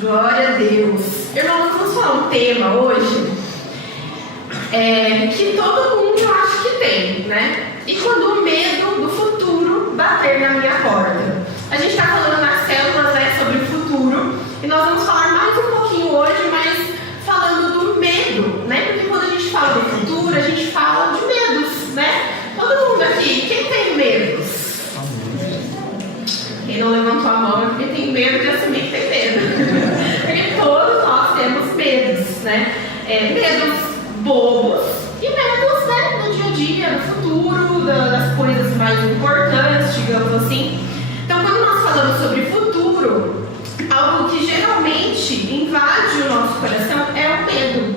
Glória a Deus. Irmãos, vamos falar um tema hoje que todo mundo eu acho que tem, né? E quando o medo do futuro bater na minha porta. A gente está falando nas células sobre o futuro e nós vamos falar mais um pouquinho hoje, mas falando do medo, né? Porque quando a gente fala do futuro, a gente fala de medos, né? Todo mundo aqui, quem tem medos? Quem não levantou a mão é porque tem medo de assumir que tem medo. Porque todos nós temos medos, né? Medos bobos e medos, né, no dia a dia, no futuro, das coisas mais importantes, digamos assim. Então, quando nós falamos sobre futuro, algo que geralmente invade o nosso coração é o medo.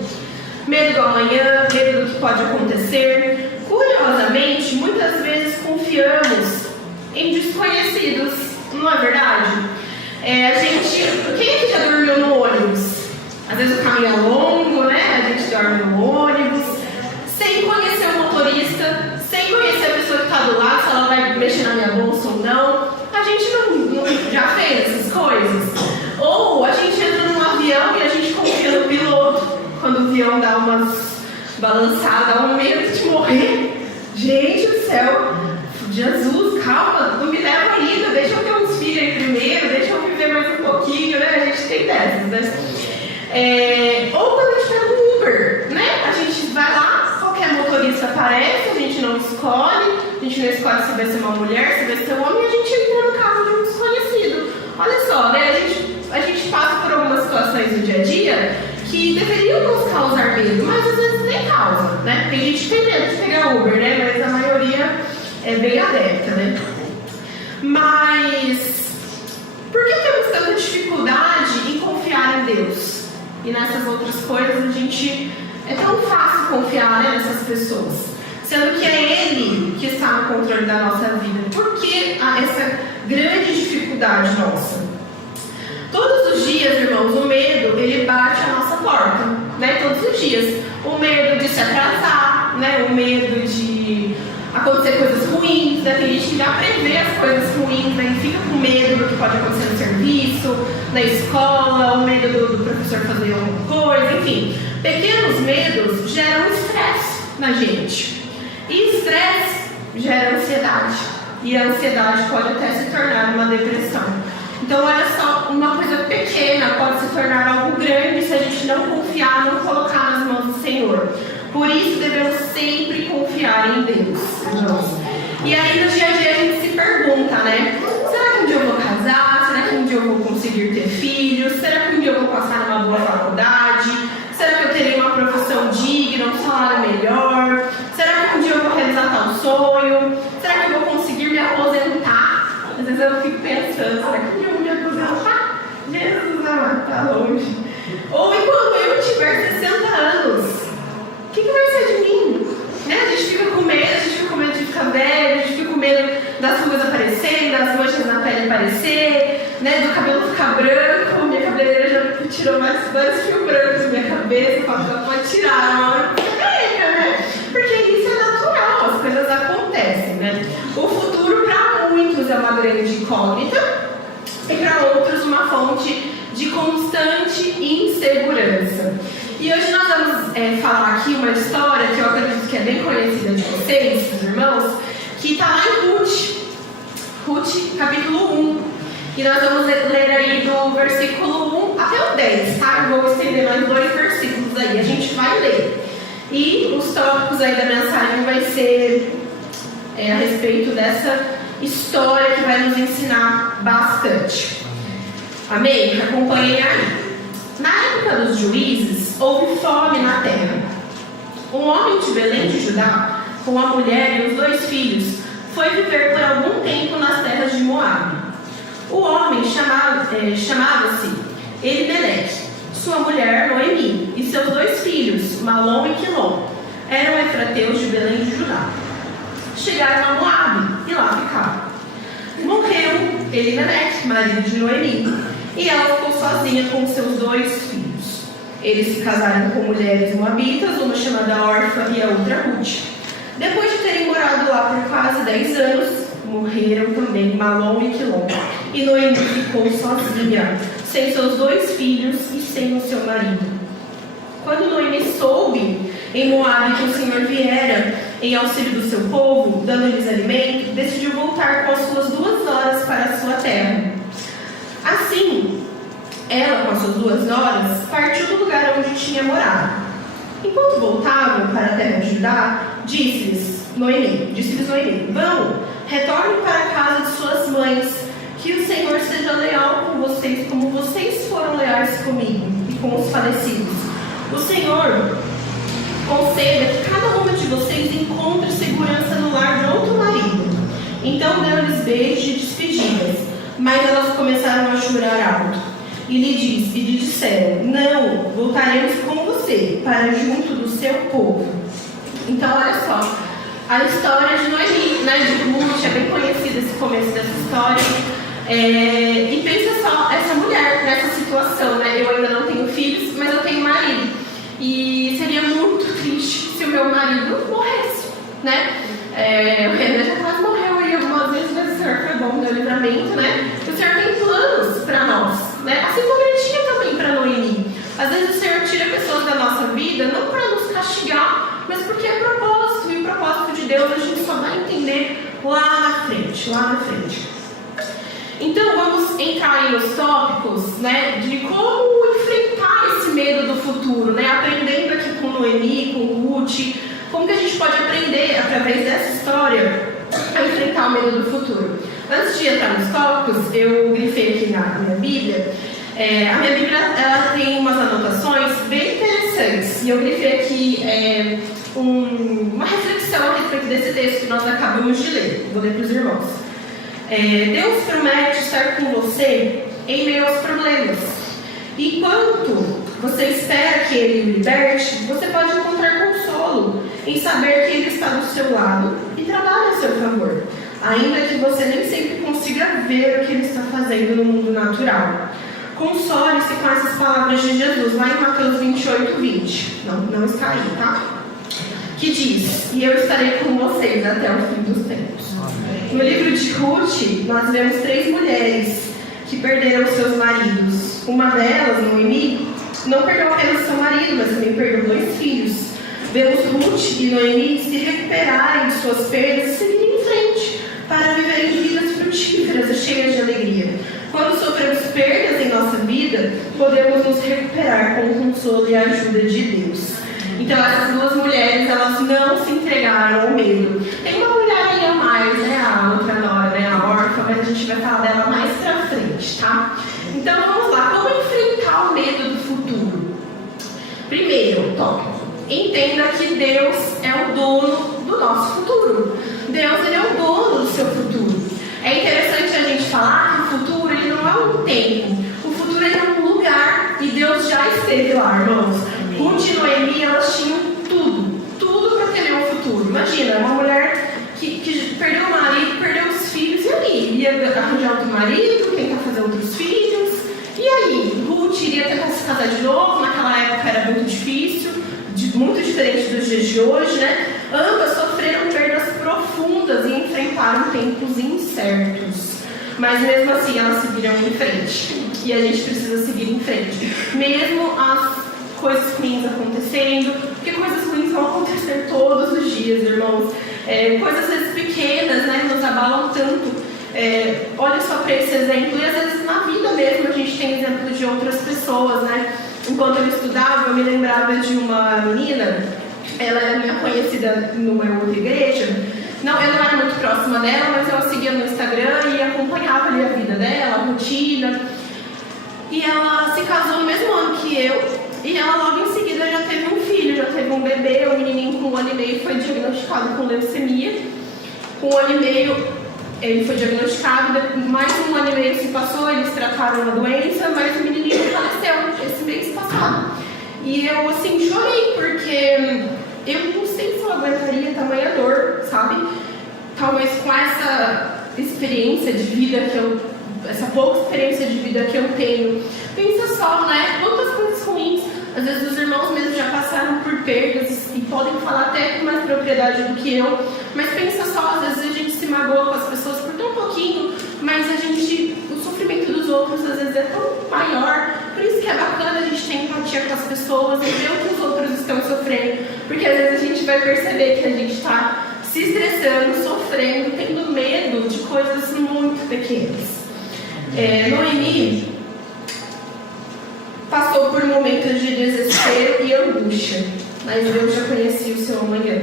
Medo do amanhã, medo do que pode acontecer. Curiosamente, muitas vezes confiamos em desconhecidos, não é verdade? Quem aqui já dormiu no ônibus? Às vezes o caminho é longo, né? A gente dorme no ônibus, sem conhecer o motorista, sem conhecer a pessoa que está do lado, se ela vai mexer na minha bolsa ou não. A gente não já fez essas coisas? Ou a gente entra num avião e a gente confia no piloto, quando o avião dá umas balançadas, dá um medo de morrer. Gente do céu, Jesus, calma, não me leva ainda, deixa eu ter uns filhos aí primeiro, deixa eu viver mais um pouquinho, né? A gente tem dessas, né? Ou quando a gente pega um Uber, né? A gente vai lá, qualquer motorista aparece, a gente não escolhe se vai ser uma mulher, se vai ser um homem, e a gente entra no carro de um desconhecido. Olha só, né? A gente passa por algumas situações no dia a dia que deveriam nos causar medo, mas às vezes nem causa, né? Tem gente que tem medo de pegar Uber, né? Mas a maioria é bem adepta, né? Mas por que temos tanta dificuldade em confiar em Deus? E nessas outras coisas a gente é tão fácil confiar, né, nessas pessoas, sendo que é Ele que está no controle da nossa vida. Por que essa grande dificuldade nossa? Todos os dias, irmãos, o medo, ele bate à nossa porta, né? Todos os dias. O medo de se atrasar, né? O medo de acontecer coisas ruins, né? Tem gente que já prevê as coisas ruins, né? E fica com medo do que pode acontecer no serviço, na escola, o medo do professor fazer alguma coisa, enfim. Pequenos medos geram estresse na gente. E estresse gera ansiedade. E a ansiedade pode até se tornar uma depressão. Então, olha só, uma coisa pequena pode se tornar algo grande se a gente não confiar, não colocar nas mãos do Senhor. Por isso, devemos sempre confiar em Deus. E aí, no dia a dia, a gente se pergunta, né? Será que um dia eu vou casar? Será que um dia eu vou conseguir ter filhos? Será que um dia eu vou passar numa boa faculdade? Será que eu terei uma profissão digna, um salário melhor? Será que um dia eu vou realizar tal sonho? Será que eu vou conseguir me aposentar? Às vezes eu fico pensando, será que um dia eu vou me aposentar? Jesus, tá longe. Ou enquanto eu tiver 60 anos, o que vai ser de mim? Né? A gente fica com medo, de ficar velho, a gente fica com medo das rugas aparecerem, das manchas na pele aparecer, né? Do cabelo ficar branco. Minha cabeleireira já tirou vários fios brancos da minha cabeça, pode tirar na hora que fica careca, né? Porque isso é natural, as coisas acontecem, né? O futuro para muitos é uma grande incógnita e para outros uma fonte de constante insegurança. E hoje nós vamos falar aqui uma história que eu acredito que é bem conhecida de vocês, dos irmãos, que está lá em Ruth, capítulo 1. E nós vamos ler aí do versículo 1 até o 10, tá? Eu vou estender mais 2 versículos aí, a gente vai ler. E os tópicos aí da mensagem vai ser a respeito dessa história que vai nos ensinar bastante. Amém? Acompanhem aí. Na época dos juízes, houve fome na terra. Um homem de Belém de Judá, com a mulher e os 2 filhos, foi viver por algum tempo nas terras de Moabe. O homem chamava-se Elimeleque, sua mulher Noemi, e seus 2 filhos, Malom e Quilom, eram efrateus de Belém de Judá. Chegaram a Moabe e lá ficaram. Morreu Elimeleque, marido de Noemi, e ela ficou sozinha com seus 2 filhos. Eles se casaram com mulheres moabitas, uma chamada Orfa e a outra Ruth. Depois de terem morado lá por quase 10 anos, morreram também Malom e Quilom, e Noemi ficou sozinha, sem seus 2 filhos e sem o seu marido. Quando Noemi soube em Moabe que o Senhor viera em auxílio do seu povo, dando-lhes alimento, decidiu voltar com as suas 2 noras para a sua terra. Assim, ela, com as suas 2 noras, partiu do lugar onde tinha morado. Enquanto voltavam para a terra de Judá, disse-lhes Noemi, vão, retornem para a casa de suas mães, que o Senhor seja leal com vocês, como vocês foram leais comigo e com os falecidos. O Senhor conceda que cada uma de vocês encontre segurança no lar de outro marido. Então deu-lhes beijos de despedidas, mas elas começaram a chorar alto. E lhe disseram, não, voltaremos com você, para junto do seu povo. Então, olha só, a história de Noemi, né, de Ruth, é bem conhecida esse começo dessa história. E pensa só, essa mulher nessa situação, né? Eu ainda não tenho filhos, mas eu tenho marido. E seria muito triste se o meu marido morresse, né? O Renan já quase morreu aí algumas vezes, mas o Senhor foi bom, deu livramento, né? O Senhor tem planos para nós, né? Assim como Ele tinha também para Noemi. Às vezes o Senhor tira pessoas da nossa vida, não para nos castigar, mas porque é propósito. E o propósito de Deus a gente só vai entender lá na frente, Então vamos entrar aí nos tópicos, né, de como enfrentar esse medo do futuro, né, aprendendo aqui com Noemi, com Ruth, como que a gente pode aprender, através dessa história, a enfrentar o medo do futuro. Antes de entrar nos tópicos, eu grifei aqui na minha Bíblia. A minha Bíblia ela tem umas anotações bem interessantes, e eu grifei aqui uma reflexão a respeito desse texto que nós acabamos de ler. Vou ler para os irmãos. Deus promete estar com você em meio aos problemas. E enquanto você espera que Ele o liberte, você pode encontrar consolo em saber que Ele está do seu lado e trabalha a seu favor, ainda que você nem sempre consiga ver o que Ele está fazendo no mundo natural. Console-se com essas palavras de Jesus, lá em Mateus 28:20. Não está aí, tá? Que diz, e eu estarei com vocês até o fim dos tempos. No livro de Ruth, nós vemos 3 mulheres que perderam seus maridos. Uma delas, Noemi, não perdeu apenas seu marido, mas também perdeu 2 filhos. Vemos Ruth e Noemi se recuperarem de suas perdas e seguirem em frente para viverem vidas frutíferas e cheias de alegria. Quando sofremos perdas em nossa vida, podemos nos recuperar com o consolo e a ajuda de Deus. Então essas 2 mulheres, elas não se entregaram ao medo. Tem uma mulher aí a mais, né? A outra nora, né? A órfã, mas a gente vai falar dela mais pra frente, tá? Então vamos lá, como enfrentar o medo do futuro? Primeiro tópico, entenda que Deus é o dono do nosso futuro. Deus, Ele é o dono do seu futuro. É interessante a gente falar que o futuro, ele não é um tempo. O futuro, ele é um lugar, e Deus já esteve lá, irmãos. Ruth e Noemi, elas tinham tudo para ter um futuro. Imagina, uma mulher que perdeu o marido, perdeu os filhos, e aí? Ia arranjar outro marido, tentar fazer outros filhos, e aí? Ruth iria tentar se casar de novo, naquela época era muito difícil, muito diferente dos dias de hoje, né? Ambas sofreram perdas profundas e enfrentaram tempos incertos. Mas mesmo assim, elas seguiram em frente. E a gente precisa seguir em frente. Mesmo as coisas ruins acontecendo, porque coisas ruins vão acontecer todos os dias, irmãos. Coisas às vezes pequenas, né, nos abalam tanto. Olha só para esse exemplo, e às vezes na vida mesmo a gente tem exemplo de outras pessoas, né? Enquanto eu estudava, eu me lembrava de uma menina, ela era minha conhecida numa outra igreja. Eu não era muito próxima dela, mas eu a seguia no Instagram e acompanhava ali a vida dela, a rotina. E ela se casou no mesmo ano que eu. E ela logo em seguida já teve um filho, já teve um bebê, um menininho com 1 ano e meio foi diagnosticado com leucemia. Com 1 ano e meio ele foi diagnosticado, mais de 1 ano e meio se passou, eles trataram a doença, mas o menininho faleceu esse mês passado. E eu assim chorei, porque eu não sei se eu aguentaria tamanha dor, sabe? Talvez com essa experiência de vida essa pouca experiência de vida que eu tenho. Pensa só, né? Quantas coisas ruins. Às vezes os irmãos mesmo já passaram por perdas e podem falar até com mais propriedade do que eu. Mas pensa só, às vezes a gente se magoa com as pessoas por tão pouquinho, mas o sofrimento dos dos outros às vezes é tão maior. Por isso que é bacana a gente ter empatia com as pessoas e ver o que os outros estão sofrendo. Porque às vezes a gente vai perceber que a gente está se estressando, sofrendo, tendo medo de coisas muito pequenas. Noemi passou por momentos de desespero e angústia, mas Deus já conhecia o seu amanhã.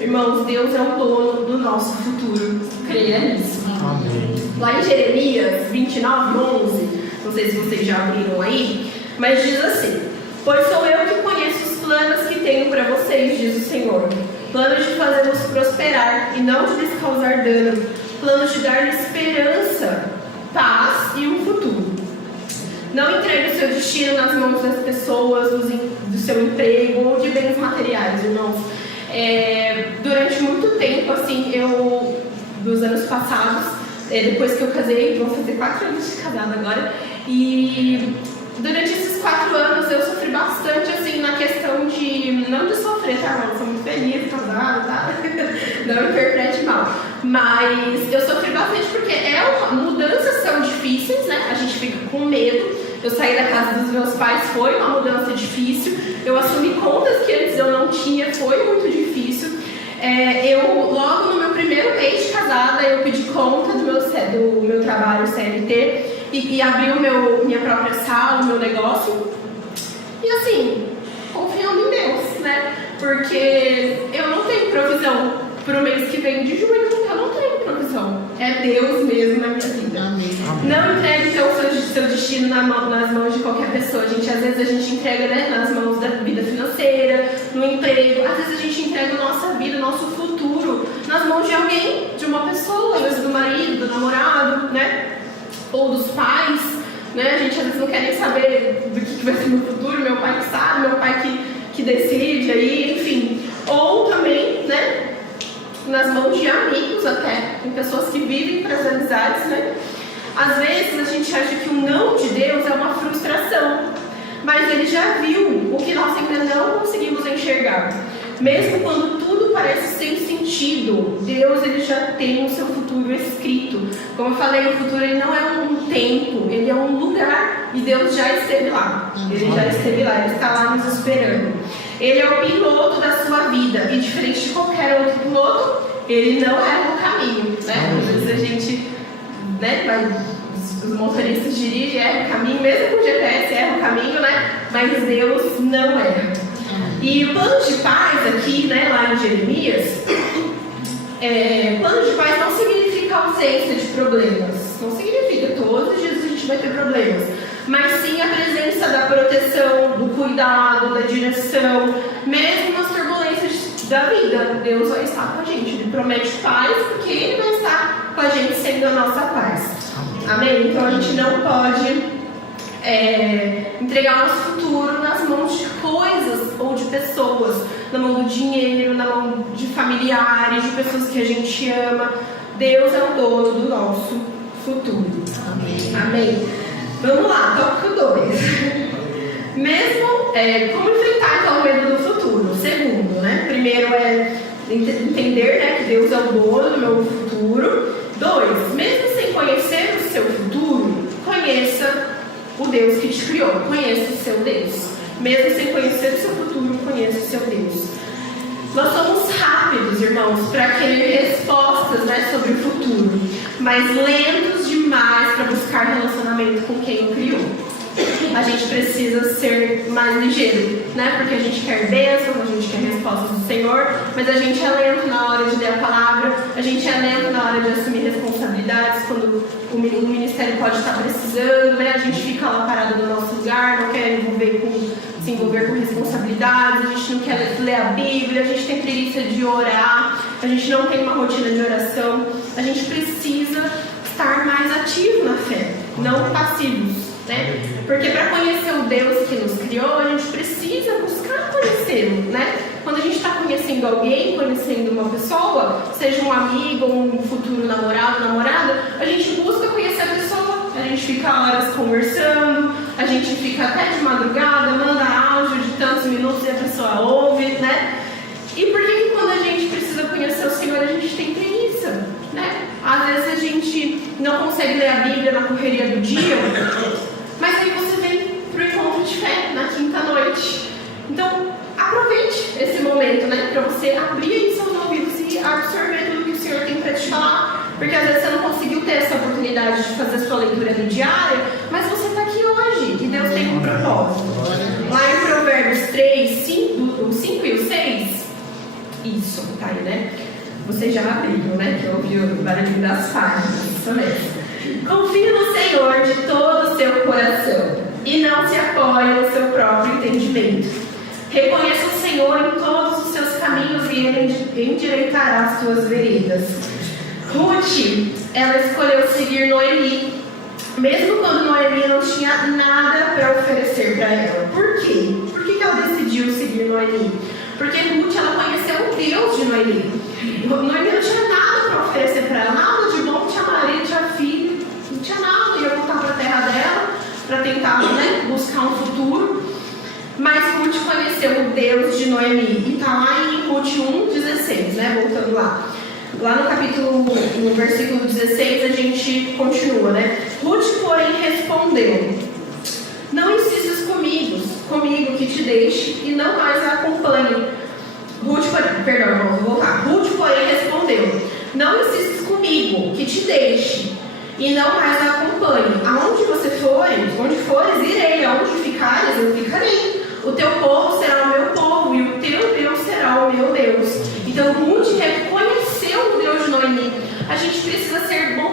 Irmãos, Deus é o dono do nosso futuro. Creia nisso. Amém. Lá em Jeremias 29:11, não sei se vocês já abriram aí, mas diz assim: pois sou eu que conheço os planos que tenho para vocês, diz o Senhor. Planos de fazê-los prosperar e não de lhes causar dano. Planos de dar-lhes esperança, paz e um futuro. Não entregue o seu destino nas mãos das pessoas, do seu emprego ou de bens materiais, irmãos. Durante muito tempo, assim, dos anos passados, depois que eu casei, vou fazer 4 anos de casada agora, e durante esses 4 anos eu sofri bastante, assim, na questão de, não de sofrer, tá, irmão? Eu sou muito feliz, casada, tá? Não interprete mal. Mas eu sofri bastante porque mudanças são difíceis, né? A gente fica com medo. Eu saí da casa dos meus pais, foi uma mudança difícil. Eu assumi contas que antes eu não tinha, foi muito difícil. Logo no meu primeiro mês de casada, eu pedi conta do meu trabalho CLT e abri minha própria sala, o meu negócio. E assim, confiando em Deus, né? Porque eu não tenho provisão para o mês que vem de junho, eu não tenho provisão. É Deus mesmo na minha vida. Amém. Não entregue então o seu destino nas mãos de qualquer pessoa. Às vezes a gente entrega, né, nas mãos da vida financeira, no emprego. Às vezes a gente entrega a nossa vida, o nosso futuro nas mãos de alguém, de uma pessoa, às vezes do marido, do namorado, né? Ou dos pais, né? A gente às vezes não quer nem saber do que vai ser no futuro. Meu pai que sabe, meu pai que decide aí, enfim. Ou também, né, nas mãos de amigos até, em pessoas que vivem para as amizades, né? Às vezes a gente acha que o não de Deus é uma frustração, mas Ele já viu o que nós ainda não conseguimos enxergar. Mesmo quando tudo parece sem sentido, Deus ele já tem o seu futuro escrito. Como eu falei, o futuro ele não é um tempo, ele é um lugar, e Deus já esteve lá. Ele já esteve lá, Ele está lá nos esperando. Ele é o piloto da sua vida, e diferente de qualquer outro piloto, ele não erra o caminho, né? Às vezes a gente, né, os motoristas dirigem, erram o caminho, mesmo com o GPS erra o caminho, né? Mas Deus não erra. E o plano de paz aqui, né, lá em Jeremias, plano de paz não significa ausência de problemas, não significa todos os dias a gente vai ter problemas, mas sim a presença da proteção, do cuidado, da direção, mesmo nas turbulências da vida. Deus vai estar com a gente, Ele promete paz porque Ele vai estar com a gente sendo a nossa paz. Amém? Então a gente não pode entregar o nosso futuro nas mãos de coisas ou de pessoas, na mão do dinheiro, na mão de familiares, de pessoas que a gente ama. Deus é o dono do nosso futuro. Amém. Amém. Vamos lá, tópico 2. Mesmo, como enfrentar então o medo do futuro? Segundo, né? Primeiro é entender, né, que Deus é o dono do meu futuro. 2, mesmo sem conhecer o seu futuro, conheça o Deus que te criou, conheça o seu Deus. Mesmo sem conhecer o seu futuro, conheça o seu Deus. Nós somos rápidos, irmãos, para querer respostas, né, sobre o futuro, mas lentos demais para buscar relacionamento com quem o criou. A gente precisa ser mais ligeiro, né? Porque a gente quer bênçãos, a gente quer respostas do Senhor, mas a gente é lento na hora de ler a palavra, a gente é lento na hora de assumir responsabilidades, quando o ministério pode estar precisando, né? A gente fica lá parado no nosso lugar, não quer se envolver com responsabilidades, a gente não quer ler a Bíblia, a gente tem preguiça de orar, a gente não tem uma rotina de oração. A gente precisa estar mais ativo na fé, não passivos, né? Porque para conhecer o Deus que nos criou, a gente precisa buscar conhecê-lo, né? Quando a gente está conhecendo alguém, conhecendo uma pessoa, seja um amigo, um futuro namorado, namorada, a gente busca conhecer a pessoa, a gente fica horas conversando, a gente fica até de madrugada, manda áudio de tantos minutos e a pessoa ouve, né? E por que quando a gente precisa conhecer o Senhor, a gente tem preguiça, né? Às vezes a gente não consegue consegue ler a Bíblia na correria do dia, mas aí você vem para o encontro de fé na quinta noite. Então, aproveite esse momento, né, para você abrir aí seus ouvidos e absorver tudo que o Senhor tem para te falar. Porque às vezes você não conseguiu ter essa oportunidade de fazer a sua leitura diária, mas você está aqui hoje e Deus tem um propósito. Lá em Provérbios 3, 5, o 5 e o 6, isso, tá aí, né? Vocês já abriram, né? Que eu ouvi o barulho das páginas, isso mesmo. Confie no Senhor de todo o seu coração e não se apoie no seu próprio entendimento. Reconheça o Senhor em todos os seus caminhos e Ele endireitará as suas veredas. Ruth, ela escolheu seguir Noemi, mesmo quando Noemi não tinha nada para oferecer para ela. Por quê? Por que ela decidiu seguir Noemi? Porque Ruth, ela conheceu o Deus de Noemi. Noemi não tinha nada para oferecer para ela, nada de bom, tinha marido, tinha filho, não tinha nada, ia voltar para a terra dela para tentar, né, buscar um futuro. Mas Ruth conheceu o Deus de Noemi, e está lá em Ruth 1,16, né, voltando lá. Lá no capítulo, no versículo 16, a gente continua, né? Ruth, porém, respondeu: não insistas comigo que te deixe e não mais a acompanhe. Ruth, porém, respondeu: não insistas comigo que te deixe e não mais a acompanhe. Aonde você fores, onde fores, irei. Aonde ficares, eu ficarei. O teu povo será o meu povo e o teu Deus será o meu Deus. Então Ruth reconheceu o Deus de Noemi. A gente precisa ser boas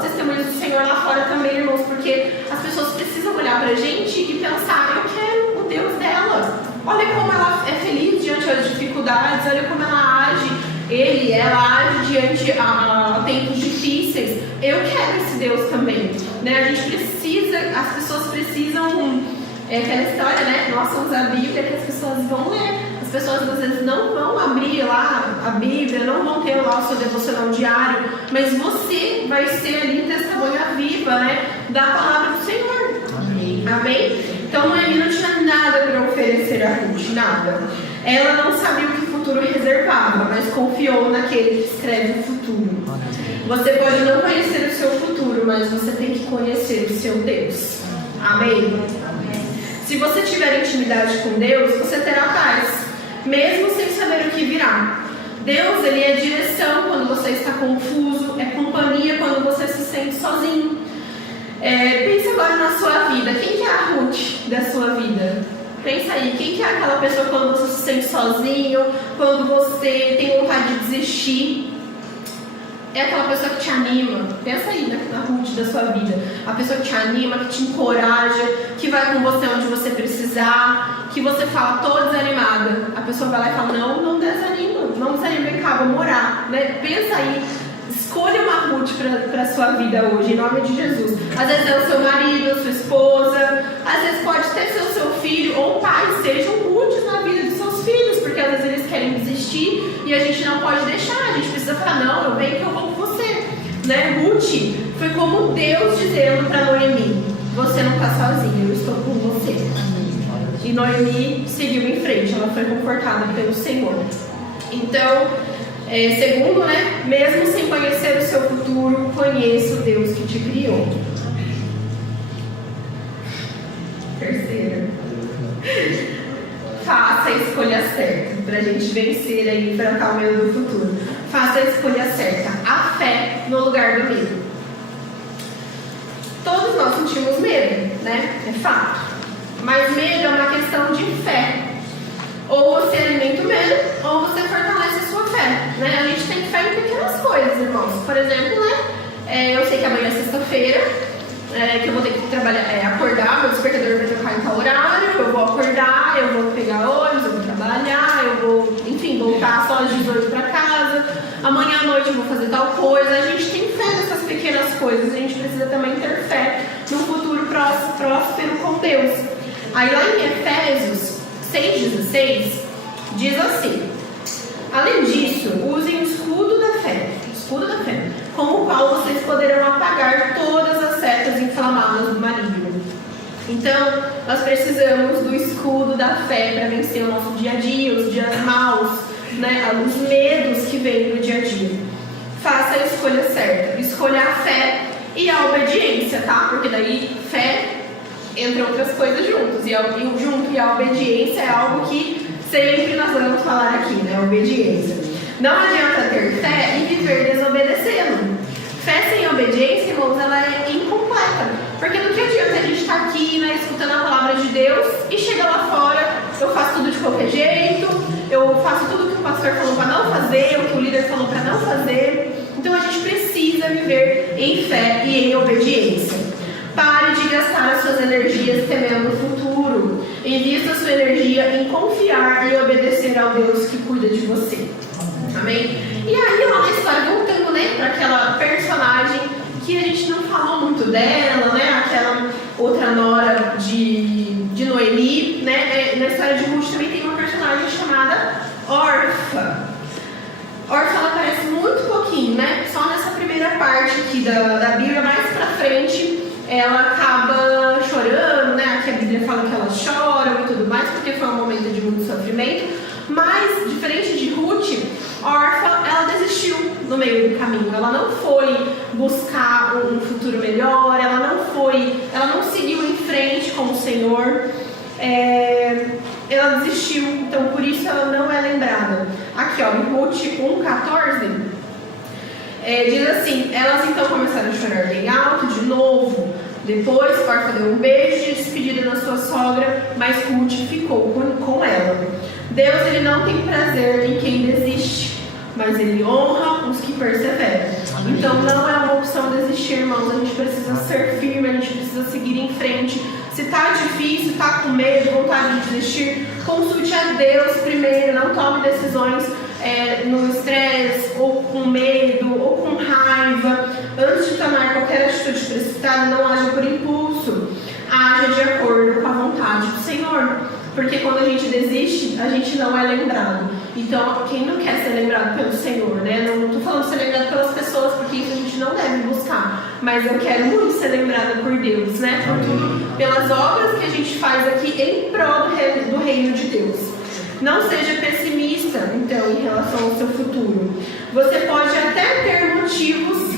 testemunhas do Senhor lá fora também, irmãos, porque as pessoas precisam olhar pra gente e pensar: eu quero o Deus dela. Olha como ela é feliz diante das dificuldades, olha como ela age, ela age diante a tempos difíceis. Eu quero esse Deus também, né? A gente precisa, as pessoas precisam, aquela história, né? Nós somos a Bíblia que as pessoas vão ler. As pessoas às vezes não vão abrir lá a Bíblia, não vão ter lá o seu devocional diário, mas você vai ser ali testemunha viva, né, da palavra do Senhor. Amém? Amém? Então Noemi não tinha nada para oferecer a Ruth, nada. Ela não sabia o que o futuro reservava, mas confiou naquele que escreve o futuro. Você pode não conhecer o seu futuro, mas você tem que conhecer o seu Deus. Amém? Se você tiver intimidade com Deus, você terá paz, mesmo sem saber o que virá. Deus, Ele é direção quando você está confuso, é companhia quando você se sente sozinho. Pense agora na sua vida. Quem que é a Ruth da sua vida? Pensa aí, quem que é aquela pessoa quando você se sente sozinho, quando você tem vontade de desistir? É aquela pessoa que te anima. Pensa aí na Ruth da sua vida. A pessoa que te anima, que te encoraja, que vai com você onde você precisar, que você fala, tô desanimada. A pessoa vai lá e fala, não desanima, não desanima, vem cá, vamos orar, né? Pensa aí, escolha uma Ruth para a sua vida hoje, em nome de Jesus. Às vezes é o seu marido, a sua esposa, às vezes pode até ser o seu filho ou pai, sejam Ruths na vida dos seus filhos, porque às vezes eles querem desistir e a gente não pode deixar, a gente precisa falar, não, eu venho que eu vou com você, né? Ruth foi como Deus dizendo para Noemi, você não está sozinha, eu estou com você. E Noemi seguiu em frente, ela foi confortada pelo Senhor. Então, segundo, né, mesmo sem conhecer o seu futuro, conheça o Deus que te criou. Terceiro, faça a escolha certa para a gente vencer e enfrentar o medo do futuro. Faça a escolha certa, a fé no lugar do medo. Todos nós sentimos medo, né? É fato. Mas medo é uma questão de fé. Ou você alimenta o medo, ou você fortalece a sua fé, né? A gente tem fé em pequenas coisas, irmãos. Por exemplo, né? Eu sei que amanhã é sexta-feira, que eu vou ter que trabalhar, acordar, meu despertador vai tocar em tal horário, eu vou acordar, eu vou pegar ônibus, eu vou trabalhar, eu vou, enfim, voltar só às 18 para casa. Amanhã à noite eu vou fazer tal coisa. A gente tem fé nessas pequenas coisas. A gente precisa também ter fé num futuro próspero com Deus. Aí lá em Efésios 6,16 diz assim: além disso, usem o escudo da fé, com o qual vocês poderão apagar todas as setas inflamadas do maligno. Então, nós precisamos do escudo da fé para vencer o nosso dia a dia, os dias maus, né, os medos que vêm no dia a dia. faça a escolha certa. Escolha a fé e a obediência, tá? Porque daí fé entre outras coisas juntos. E o junto e a obediência é algo que sempre nós vamos falar aqui, né? Obediência. Não adianta ter fé e viver desobedecendo. Fé sem obediência, irmãos, ela é incompleta. Porque no que adianta a gente estar aqui, né, escutando a palavra de Deus e chegar lá fora, eu faço tudo de qualquer jeito, eu faço tudo que o pastor falou para não fazer, o que o líder falou para não fazer. Então a gente precisa viver em fé e em obediência. Pare de gastar as suas energias temendo o futuro. Invista a sua energia em confiar e obedecer ao Deus que cuida de você. Amém? E aí, lá na história, voltando, né, para aquela personagem que a gente não falou muito dela, né, aquela outra nora de Noemi, né, na história de Ruth também tem uma personagem chamada Orfa. Orfa, ela aparece muito pouquinho, né, só nessa primeira parte aqui da Bíblia, mais pra frente, ela acaba chorando, né, aqui a Bíblia fala que elas choram e tudo mais, porque foi um momento de muito sofrimento. Mas, diferente de Ruth, Orfa, ela desistiu no meio do caminho. Ela não foi buscar um futuro melhor, ela não seguiu em frente com o Senhor. Ela desistiu, então por isso ela não é lembrada. Aqui, ó, em Ruth 1,14, diz assim: elas então começaram a chorar bem alto de novo. Depois, Orfa deu um beijo de despedida na sua sogra, mas Ruth ficou com ela. Deus, ele não tem prazer em quem desiste, mas ele honra os que perseveram. Então não é uma opção desistir, irmãos. A gente precisa ser firme, a gente precisa seguir em frente. Se está difícil, está com medo, vontade de desistir, consulte a Deus primeiro. Não tome decisões no estresse, ou com medo, ou com raiva. Antes de tomar qualquer atitude precipitada, não haja por impulso. Haja de acordo com a vontade do Senhor. Porque quando a gente desiste, a gente não é lembrado. Então, quem não quer ser lembrado pelo Senhor, né? Não estou falando ser lembrado pelas pessoas, porque isso a gente não deve buscar. Mas eu quero muito ser lembrada por Deus, né? Por tudo, pelas obras que a gente faz aqui em prol do reino de Deus. Não seja pessimista, então, em relação ao seu futuro. Você pode até ter motivos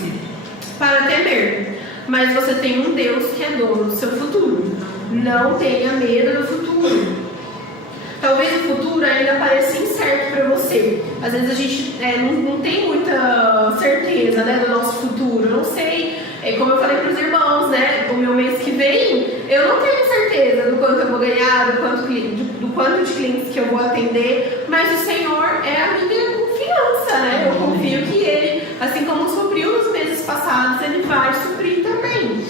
para temer, mas você tem um Deus que é dono do seu futuro. Não tenha medo do futuro. Talvez o futuro ainda pareça incerto para você. Às vezes a gente não tem muita certeza, né, do nosso futuro. Eu não sei, como eu falei para os irmãos, né, o meu mês que vem, eu não tenho certeza do quanto eu vou ganhar, do quanto de clientes que eu vou atender, mas o Senhor é a minha confiança, né? Eu confio que Ele, assim como supriu nos meses passados, Ele vai suprir também.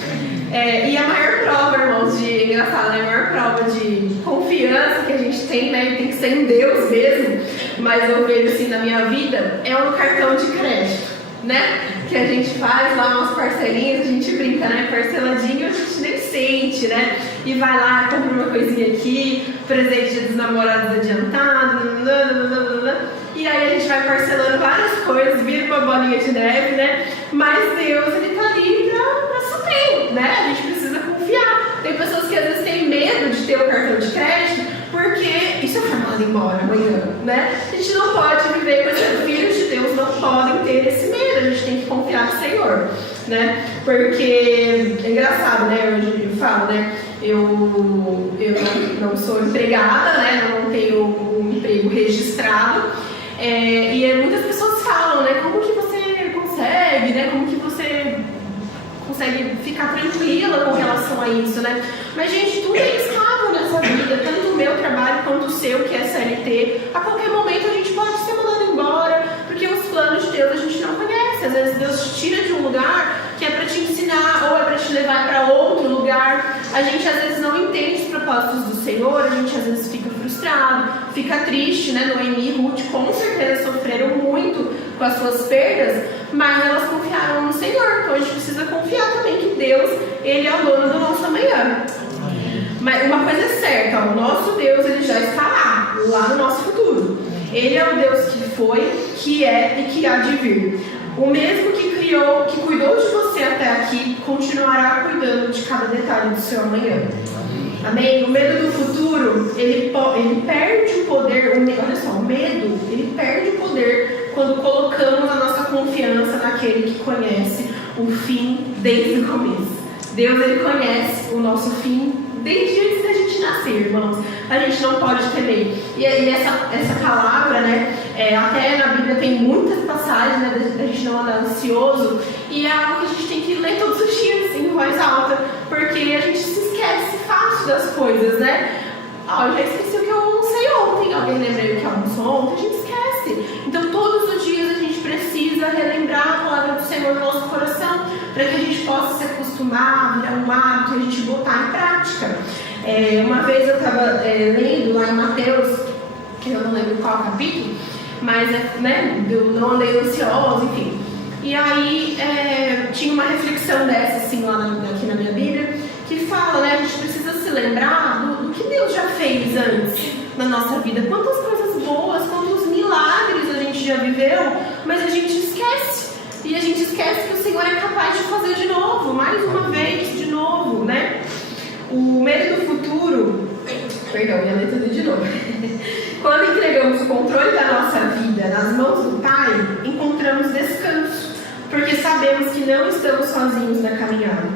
E a maior prova, irmãos, engraçado, né? A maior prova de confiança que a gente tem, né? Tem que ser em Deus mesmo, mas eu vejo assim na minha vida, é um cartão de crédito, né? Que a gente faz lá umas parcelinhas, a gente brinca, né? Parceladinho a gente nem sente, né? E vai lá, compra uma coisinha aqui, presente dos namorados adiantado, e aí a gente vai parcelando várias coisas, vira uma bolinha de neve, né? Mas Deus, Ele tá ali pra suprir, né? A gente precisa confiar. Tem pessoas que às vezes têm medo de ter o cartão de crédito, porque isso é mandado embora amanhã, né? A gente não pode viver com esses filhos de Deus, não podem ter esse medo, a gente tem que confiar no Senhor, né? Porque é engraçado, né? Eu falo, né? Eu não sou empregada, né? Eu não tenho um emprego registrado. E muitas pessoas falam, né? Como que você consegue, né? Como que você consegue ficar tranquila com relação a isso, né? Mas, gente, tudo é estável nessa vida, tanto o meu trabalho quanto o seu, que é CLT. A qualquer momento a gente pode ser mandado embora, porque os planos de Deus a gente não conhece. Às vezes Deus te tira de um lugar que é para te ensinar ou é para te levar para outro lugar. A gente às vezes não entende os propósitos do Senhor, a gente às vezes fica frustrado, fica triste, né? Noemi e Ruth com certeza sofreram muito com as suas perdas, mas elas confiaram no Senhor. Então a gente precisa confiar também que Deus, Ele é o dono do nosso amanhã. Mas uma coisa é certa, ó, o nosso Deus, Ele já está lá no nosso futuro. Ele é o Deus que foi, que é e que há de vir. O mesmo que criou, que cuidou de você até aqui, continuará cuidando de cada detalhe do seu amanhã. Amém? O medo do futuro, ele perde o poder. Olha só, o medo, ele perde o poder quando colocamos a nossa confiança naquele que conhece o fim desde o começo. Deus, Ele conhece o nosso fim desde antes da gente nascer, irmãos. A gente não pode temer. E essa palavra, né, até na Bíblia tem muitas passagens, né, da gente não andar ansioso, e é algo que a gente tem que ler todos os dias em voz alta, porque a gente se esquece fácil das coisas, né? Eu já esqueci o que eu almocei ontem. Alguém lembrou o que almoçou ontem? A gente esquece. Então, todos os dias a gente precisa relembrar a palavra do Senhor no nosso coração, para que a gente possa se acostumar, virar um hábito e a gente botar em prática. Uma vez eu estava lendo lá em Mateus, eu não lembro qual capítulo, mas né, eu não andei ansiosa, enfim. E aí tinha uma reflexão dessa, assim, aqui na minha Bíblia, que fala, né, a gente precisa se lembrar do que Deus já fez antes na nossa vida. Quantas coisas boas, quantos milagres a gente já viveu, mas a gente esquece. E a gente esquece que o Senhor é capaz de fazer de novo, mais uma vez, de novo, né? O medo do futuro, perdão, ia ler tudo de novo. Quando entregamos o controle da nossa vida nas mãos do Pai, encontramos descanso, porque sabemos que não estamos sozinhos na caminhada.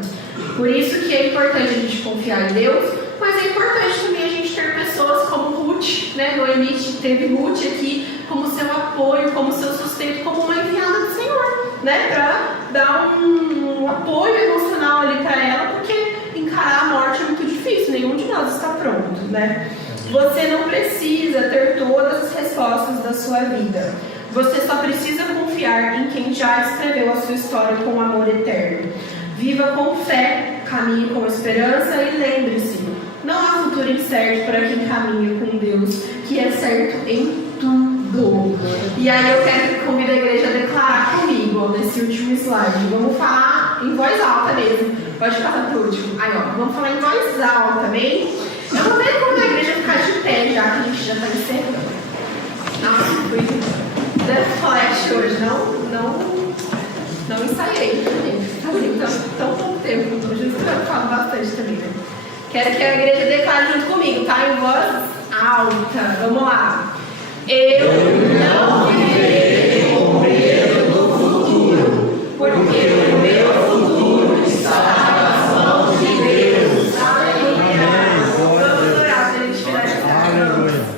Por isso que é importante a gente confiar em Deus, mas é importante também a gente ter pessoas como Ruth, né? Noemi teve Ruth aqui como seu apoio, como seu sustento, como uma enviada do Senhor, né? Para dar um apoio emocional ali para ela, porque encarar a morte é muito difícil, nenhum de nós está pronto, né? Você não precisa ter todas as respostas da sua vida. Você só precisa confiar em quem já escreveu a sua história com amor eterno. Viva com fé, caminhe com esperança e lembre-se, não há futuro incerto para quem caminha com Deus, que é certo em tudo. E aí eu quero que convide a igreja a declarar comigo nesse último slide. Vamos falar em voz alta mesmo. Pode passar pro último. Aí, ó, vamos falar em voz alta, amém? Eu vou ver como a igreja ficar de pé, já que a gente já está encerrando. Nossa, fui flash hoje, não ensaiei também. Tão pouco tempo, hoje eu falo bastante também, né? Quero que a igreja declare junto comigo, tá? Em voz alta. Vamos lá. Eu não